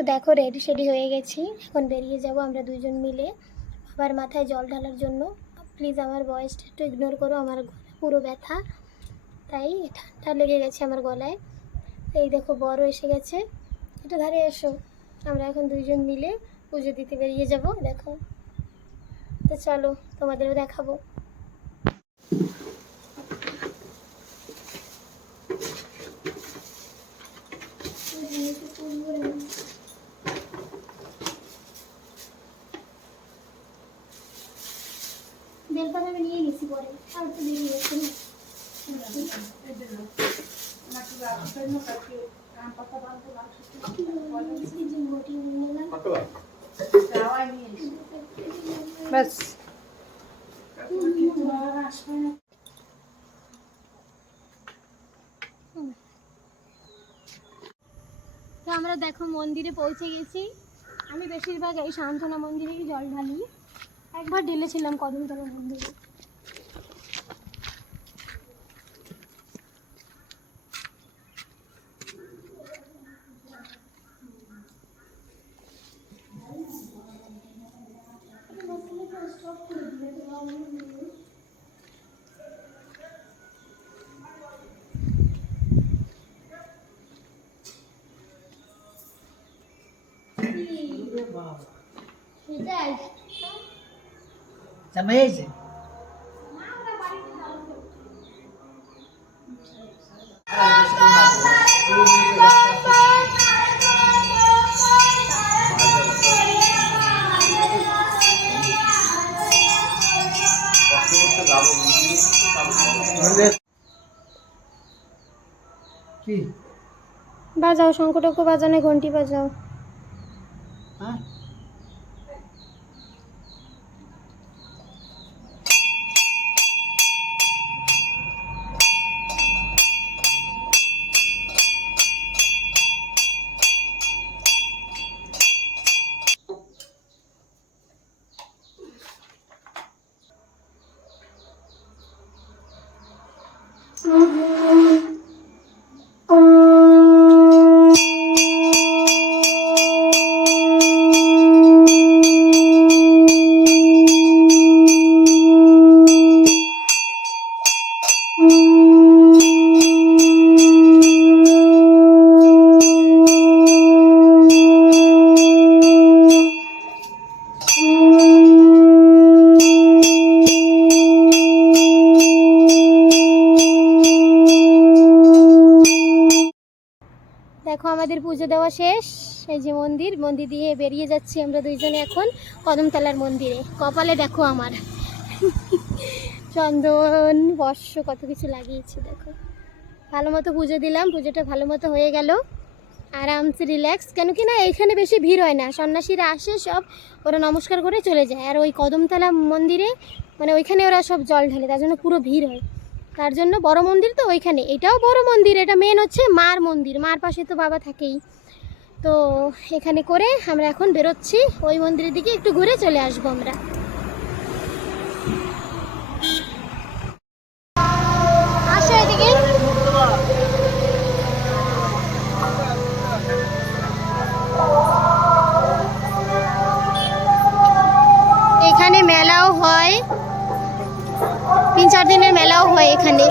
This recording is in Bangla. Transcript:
তো দেখো রেডি সেডি হয়ে গেছি। এখন বেরিয়ে যাব আমরা দুজন মিলে। বাবার মাথায় জল ঢালার জন্য। প্লিজ আমার ভয়েসটা একটু ইগনোর করো, আমার পুরো ব্যথা। তাই ঠান্ডা লেগে গেছে আমার গলায়। এই দেখো, বড় এসে গেছে। এটা ধারে এসো। আমরা এখন দুইজন মিলে পুজো দিতে বেরিয়ে যাব। দেখো। তো চলো, তোমাদেরও দেখাবো বেলপাতা আমি নিয়ে গেছি পরে আর তো দেরি হয়েছে না তো আমরা দেখো মন্দিরে পৌঁছে গেছি। আমি বেশিরভাগ এই সান্ত্বনা মন্দিরেই জল ঢালি। একবার ঢেলেছিলাম কদমতলা মন্দিরে। হয়েছে কি বাজাও শঙ্কটক্ষ বাজানে ঘন্টি বাজাও। হ্যাঁ দেখো, আমাদের পুজো দেওয়া শেষ। এই যে মন্দির মন্দির দিয়ে বেরিয়ে যাচ্ছি আমরা দুইজনে এখন কদমতলার মন্দিরে। কপালে দেখো আমার। চন্দন, বর্ষ, কত কিছু লাগিয়েছি, দেখো। ভালো মতো পুজো দিলাম, পুজোটা ভালো মতো হয়ে গেল। আরামসে রিল্যাক্স কেন কি না, এখানে বেশি ভিড় হয় না। সন্ন্যাসীরা আসে, সব ওরা নমস্কার করে চলে যায়। আর ওই কদমতলা মন্দিরে মানে ওইখানে ওরা সব জল ঢালে, তার জন্য পুরো ভিড় হয়। তার জন্য? বড় মন্দির তো ওইখানে। এটাও বড় মন্দির, এটা মেন হচ্ছে মার মন্দির। মার পাশে তো বাবা থাকেই। তো এখানে করে আমরা এখন বেরোচ্ছি। ওই মন্দিরের দিকে একটু ঘুরে চলে আসব আমরা। এদিকে। এখানে মেলাও হয়। তিন চার দিনের মেলাও হয় এখানে।